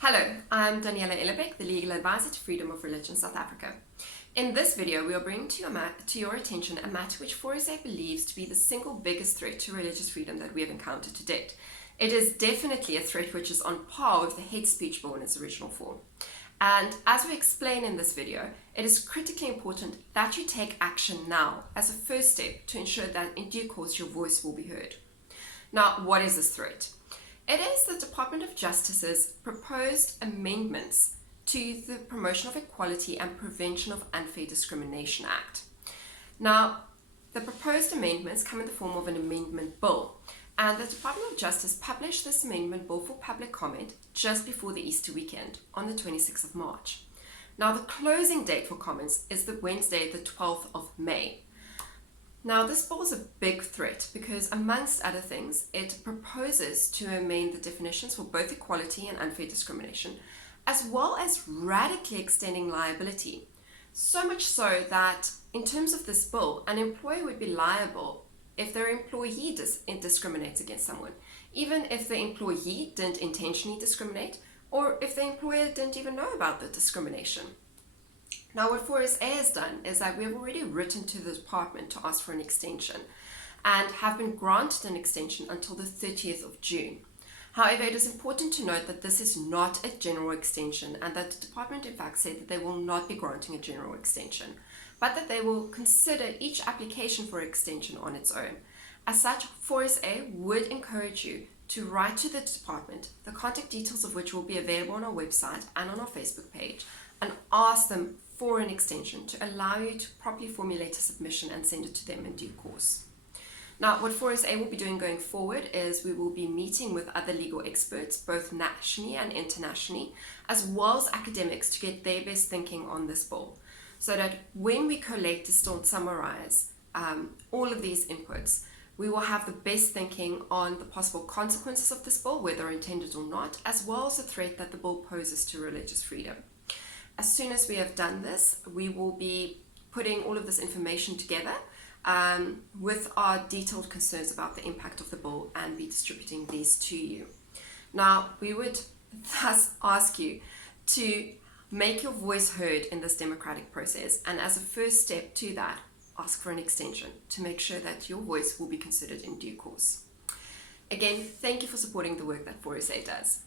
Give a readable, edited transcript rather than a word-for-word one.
Hello, I'm Daniela Ellerbeck, the Legal Advisor to Freedom of Religion South Africa. In this video, we are bringing to your attention a matter which 4SA believes to be the single biggest threat to religious freedom that we have encountered to date. It is definitely a threat which is on par with the hate speech bill in its original form. And as we explain in this video, it is critically important that you take action now as a first step to ensure that in due course your voice will be heard. Now, what is this threat? It is the Department of Justice's proposed amendments to the Promotion of Equality and Prevention of Unfair Discrimination Act. Now, the proposed amendments come in the form of an amendment bill, and the Department of Justice published this amendment bill for public comment just before the Easter weekend on the 26th of March. Now, the closing date for comments is the Wednesday, the 12th of May. Now, this bill is a big threat because, amongst other things, it proposes to amend the definitions for both equality and unfair discrimination, as well as radically extending liability. So much so that, in terms of this bill, an employer would be liable if their employee discriminates against someone, even if the employee didn't intentionally discriminate, or if the employer didn't even know about the discrimination. Now, what 4SA has done is that we have already written to the department to ask for an extension and have been granted an extension until the 30th of June. However, it is important to note that this is not a general extension and that the department in fact said that they will not be granting a general extension, but that they will consider each application for extension on its own. As such, 4SA would encourage you to write to the department, the contact details of which will be available on our website and on our Facebook page, and ask them for an extension to allow you to properly formulate a submission and send it to them in due course. Now, what 4SA will be doing going forward is we will be meeting with other legal experts, both nationally and internationally, as well as academics to get their best thinking on this bill, so that when we collect, distort, and summarize all of these inputs, we will have the best thinking on the possible consequences of this bill, whether intended or not, as well as the threat that the bill poses to religious freedom. As soon as we have done this, we will be putting all of this information together with our detailed concerns about the impact of the bill and be distributing these to you. Now, we would thus ask you to make your voice heard in this democratic process, and as a first step to that, ask for an extension to make sure that your voice will be considered in due course. Again, thank you for supporting the work that 4SA does.